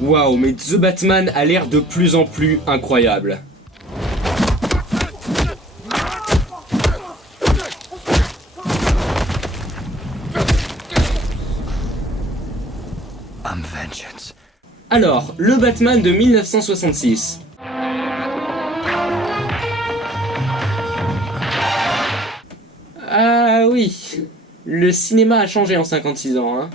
Waouh, mais The Batman a l'air de plus en plus incroyable. Alors, le Batman de 1966. Ah oui, le cinéma a changé en 56 ans, hein.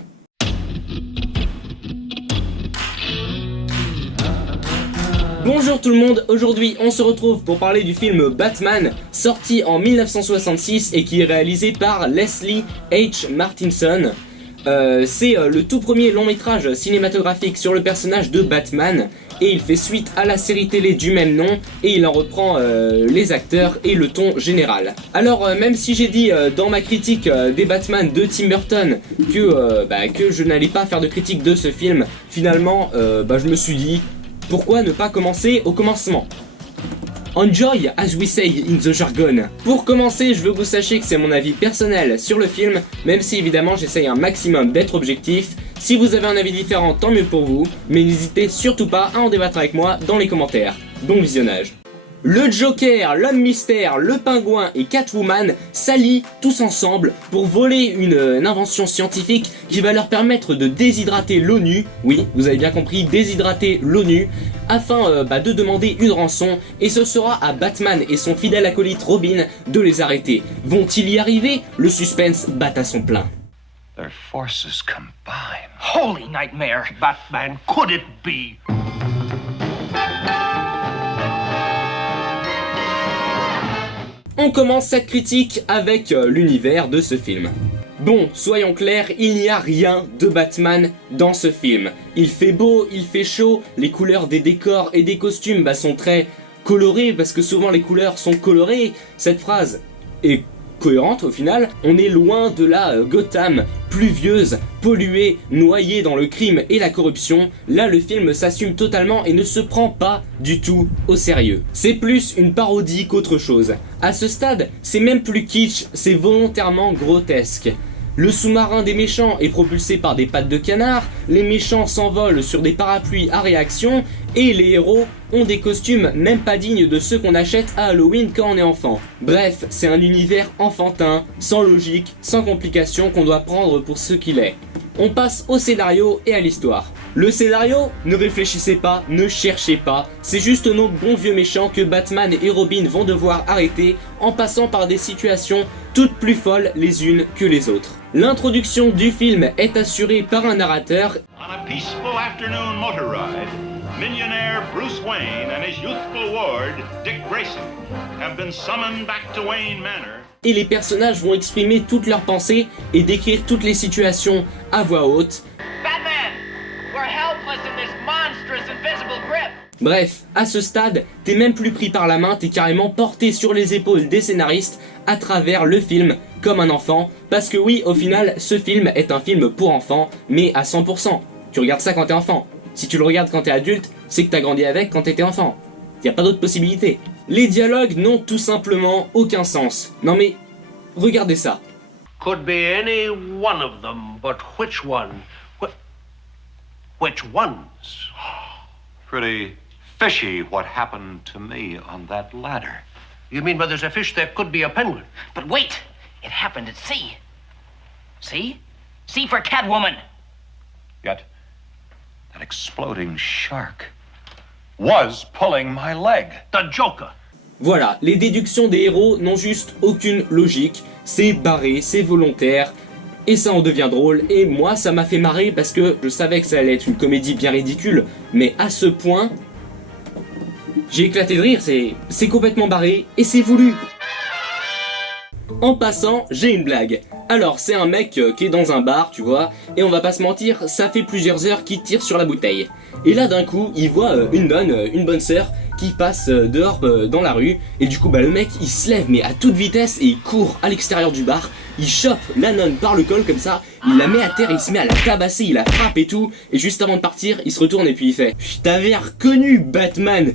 Bonjour tout le monde, aujourd'hui on se retrouve pour parler du film Batman, sorti en 1966 et qui est réalisé par Leslie H. Martinson. C'est le tout premier long métrage cinématographique sur le personnage de Batman et il fait suite à la série télé du même nom et il en reprend les acteurs et le ton général. Alors même si j'ai dit dans ma critique des Batman de Tim Burton que je n'allais pas faire de critique de ce film, finalement je me suis dit pourquoi ne pas commencer au commencement. Enjoy, as we say in the jargon. Pour commencer, je veux que vous sachiez que c'est mon avis personnel sur le film, même si évidemment j'essaye un maximum d'être objectif. Si vous avez un avis différent, tant mieux pour vous, mais n'hésitez surtout pas à en débattre avec moi dans les commentaires. Bon visionnage. Le Joker, l'homme mystère, le pingouin et Catwoman s'allient tous ensemble pour voler une invention scientifique qui va leur permettre de déshydrater l'ONU, oui, vous avez bien compris, déshydrater l'ONU, afin de demander une rançon, et ce sera à Batman et son fidèle acolyte Robin de les arrêter. Vont-ils y arriver? Le suspense bat à son plein. Their forces combine. Holy nightmare! Batman, could it be? On commence cette critique avec l'univers de ce film. Bon, soyons clairs, il n'y a rien de Batman dans ce film. Il fait beau, il fait chaud, les couleurs des décors et des costumes sont très colorées, parce que souvent les couleurs sont colorées. Cette phrase est cohérente au final. On est loin de la Gotham pluvieuse, polluée, noyée dans le crime et la corruption. Là, le film s'assume totalement et ne se prend pas du tout au sérieux. C'est plus une parodie qu'autre chose. À ce stade, c'est même plus kitsch, c'est volontairement grotesque. Le sous-marin des méchants est propulsé par des pattes de canard, les méchants s'envolent sur des parapluies à réaction, et les héros ont des costumes même pas dignes de ceux qu'on achète à Halloween quand on est enfant. Bref, c'est un univers enfantin, sans logique, sans complications qu'on doit prendre pour ce qu'il est. On passe au scénario et à l'histoire. Le scénario, ne réfléchissez pas, ne cherchez pas, c'est juste nos bons vieux méchants que Batman et Robin vont devoir arrêter en passant par des situations toutes plus folles les unes que les autres. L'introduction du film est assurée par un narrateur. On a peaceful afternoon motor ride, millionaire Bruce Wayne and his youthful ward, Dick Grayson, have been summoned back to Wayne Manor. Et les personnages vont exprimer toutes leurs pensées et décrire toutes les situations à voix haute. Batman! We're helpless in this monstrous invisible grip! Bref, à ce stade, t'es même plus pris par la main, t'es carrément porté sur les épaules des scénaristes à travers le film comme un enfant, parce que oui, au final, ce film est un film pour enfants, mais à 100%. Tu regardes ça quand t'es enfant. Si tu le regardes quand t'es adulte, c'est que t'as grandi avec quand t'étais enfant. Y a pas d'autre possibilité. Les dialogues n'ont tout simplement aucun sens. Non mais, regardez ça. Could be any one of them, but which one? Which ones? Pretty fishy what happened to me on that ladder. You mean where there's a fish, there could be a penguin? But wait! It happened at sea. See? See for Catwoman! Yet, that exploding shark was pulling my leg. The Joker! Voilà, les déductions des héros n'ont juste aucune logique. C'est barré, c'est volontaire. Et ça en devient drôle, et moi ça m'a fait marrer parce que je savais que ça allait être une comédie bien ridicule, mais à ce point, j'ai éclaté de rire, c'est complètement barré, et c'est voulu. En passant, j'ai une blague. Alors, c'est un mec qui est dans un bar, tu vois, et on va pas se mentir, ça fait plusieurs heures qu'il tire sur la bouteille. Et là d'un coup, il voit une bonne sœur qui passe dehors dans la rue, et du coup le mec il se lève mais à toute vitesse et il court à l'extérieur du bar, il chope la nonne par le col comme ça, il la met à terre, il se met à la tabasser, il la frappe et tout, et juste avant de partir, il se retourne et puis il fait « Je t'avais reconnu Batman !»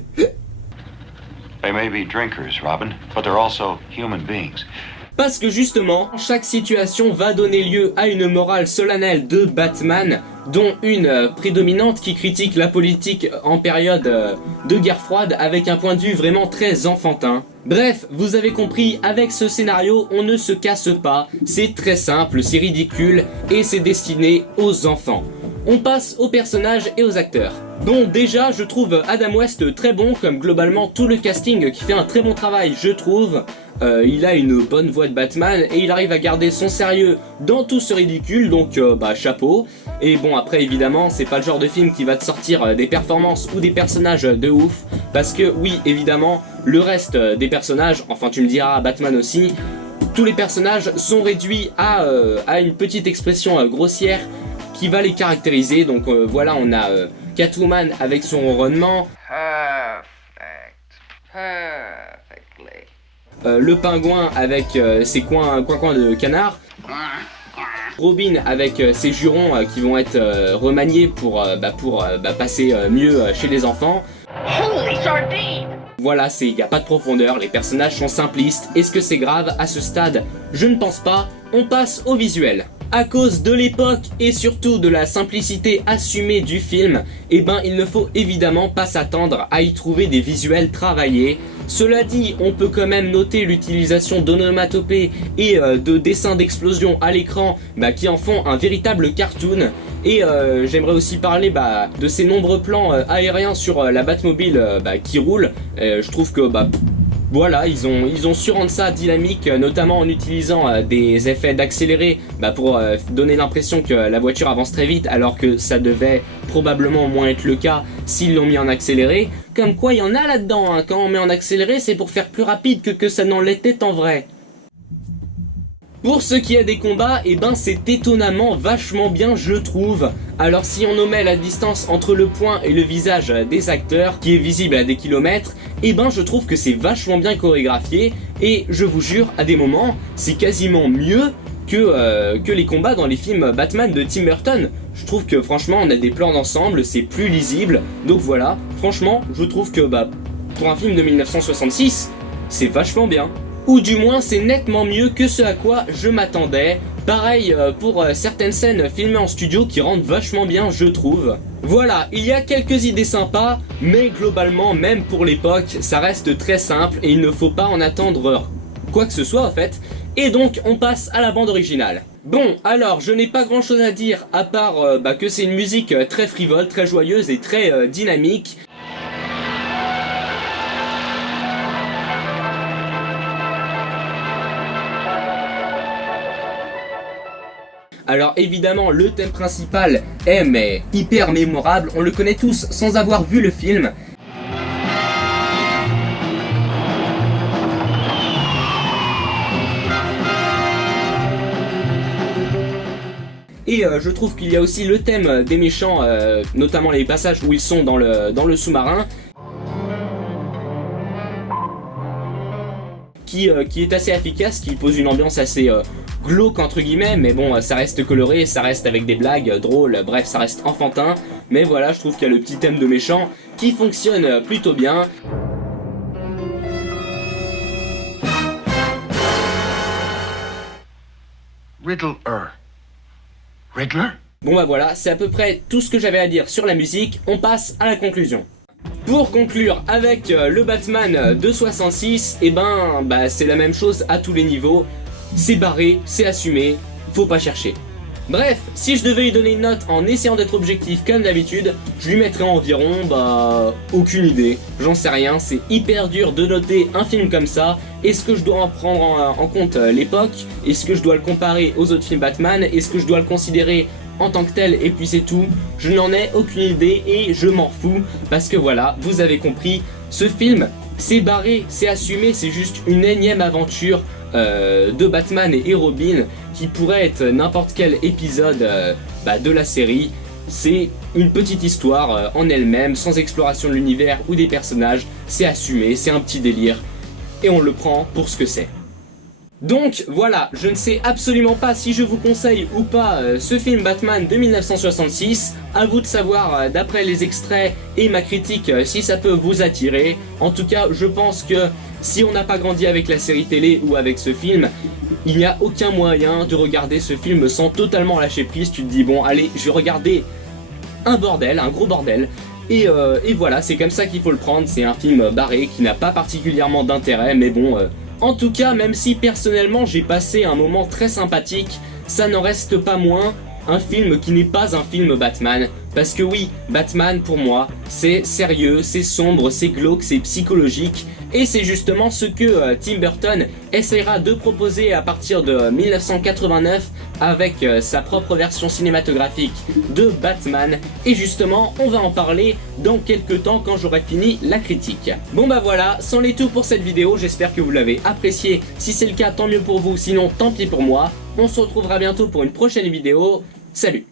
They may be drinkers, Robin, but they're also human beings. Parce que justement, chaque situation va donner lieu à une morale solennelle de Batman, dont une prédominante qui critique la politique en période de guerre froide avec un point de vue vraiment très enfantin. Bref, vous avez compris, avec ce scénario, on ne se casse pas, c'est très simple, c'est ridicule et c'est destiné aux enfants. On passe aux personnages et aux acteurs. Bon, déjà, je trouve Adam West très bon, comme globalement tout le casting qui fait un très bon travail, je trouve. Il a une bonne voix de Batman et il arrive à garder son sérieux dans tout ce ridicule, donc chapeau. Et bon, après évidemment, c'est pas le genre de film qui va te sortir des performances ou des personnages de ouf, parce que oui, évidemment, le reste des personnages, enfin tu me diras Batman aussi, tous les personnages sont réduits à une petite expression grossière qui va les caractériser. Donc voilà, on a Catwoman avec son ronronnement, Perfectly. le pingouin avec ses coins de canard, Robin avec ses jurons qui vont être remaniés pour passer mieux chez les enfants. Holy sardine! Voilà, il n'y a pas de profondeur, les personnages sont simplistes. Est-ce que c'est grave à ce stade? Je ne pense pas. On passe au visuel. À cause de l'époque et surtout de la simplicité assumée du film, eh ben il ne faut évidemment pas s'attendre à y trouver des visuels travaillés. Cela dit, on peut quand même noter l'utilisation d'onomatopées et de dessins d'explosion à l'écran qui en font un véritable cartoon. Et j'aimerais aussi parler de ces nombreux plans aériens sur la Batmobile qui roule. Je trouve que voilà, ils ont su rendre ça dynamique, notamment en utilisant des effets d'accéléré pour donner l'impression que la voiture avance très vite, alors que ça devait probablement moins être le cas s'ils l'ont mis en accéléré. Comme quoi il y en a là-dedans, hein. Quand on met en accéléré, c'est pour faire plus rapide que ça n'en l'était en vrai. Pour ce qui est des combats, c'est étonnamment vachement bien, je trouve. Alors si on omet la distance entre le poing et le visage des acteurs, qui est visible à des kilomètres, je trouve que c'est vachement bien chorégraphié, et je vous jure, à des moments, c'est quasiment mieux que les combats dans les films Batman de Tim Burton. Je trouve que franchement, on a des plans d'ensemble, c'est plus lisible, donc voilà, franchement, je trouve que pour un film de 1966, c'est vachement bien. Ou du moins c'est nettement mieux que ce à quoi je m'attendais. Pareil pour certaines scènes filmées en studio qui rendent vachement bien, je trouve. Voilà, il y a quelques idées sympas, mais globalement, même pour l'époque, ça reste très simple et il ne faut pas en attendre quoi que ce soit en fait. Et donc on passe à la bande originale. Bon, alors je n'ai pas grand chose à dire à part que c'est une musique très frivole, très joyeuse et très dynamique. Alors évidemment le thème principal est hyper mémorable, on le connaît tous sans avoir vu le film. Et je trouve qu'il y a aussi le thème des méchants, notamment les passages où ils sont dans le sous-marin, qui est assez efficace, qui pose une ambiance assez glauque entre guillemets, mais bon, ça reste coloré, ça reste avec des blagues drôles, bref, ça reste enfantin, mais voilà, je trouve qu'il y a le petit thème de méchant qui fonctionne plutôt bien. Riddler? Bon voilà, c'est à peu près tout ce que j'avais à dire sur la musique, on passe à la conclusion. Pour conclure avec le Batman de 66, c'est la même chose à tous les niveaux. C'est barré, c'est assumé, faut pas chercher. Bref, si je devais lui donner une note en essayant d'être objectif comme d'habitude, je lui mettrais environ, aucune idée. J'en sais rien, c'est hyper dur de noter un film comme ça. Est-ce que je dois en prendre en compte l'époque? Est-ce que je dois le comparer aux autres films Batman? Est-ce que je dois le considérer en tant que tel et puis c'est tout? Je n'en ai aucune idée et je m'en fous parce que voilà, vous avez compris, ce film c'est barré, c'est assumé, c'est juste une énième aventure de Batman et Robin qui pourrait être n'importe quel épisode de la série. C'est une petite histoire en elle-même, sans exploration de l'univers ou des personnages, c'est assumé, c'est un petit délire et on le prend pour ce que c'est. Donc voilà, je ne sais absolument pas si je vous conseille ou pas ce film Batman de 1966. À vous de savoir d'après les extraits et ma critique si ça peut vous attirer. En tout cas, je pense que si on n'a pas grandi avec la série télé ou avec ce film, il n'y a aucun moyen de regarder ce film sans totalement lâcher prise. Tu te dis bon allez, je vais regarder un bordel, un gros bordel. Et voilà, c'est comme ça qu'il faut le prendre, c'est un film barré qui n'a pas particulièrement d'intérêt, mais bon, en tout cas, même si personnellement j'ai passé un moment très sympathique, ça n'en reste pas moins un film qui n'est pas un film Batman, parce que oui, Batman pour moi, c'est sérieux, c'est sombre, c'est glauque, c'est psychologique, et c'est justement ce que Tim Burton essaiera de proposer à partir de 1989 avec sa propre version cinématographique de Batman, et justement on va en parler dans quelques temps quand j'aurai fini la critique. Bon bah voilà, c'en est tout pour cette vidéo, j'espère que vous l'avez apprécié, si c'est le cas tant mieux pour vous, sinon tant pis pour moi, on se retrouvera bientôt pour une prochaine vidéo, salut!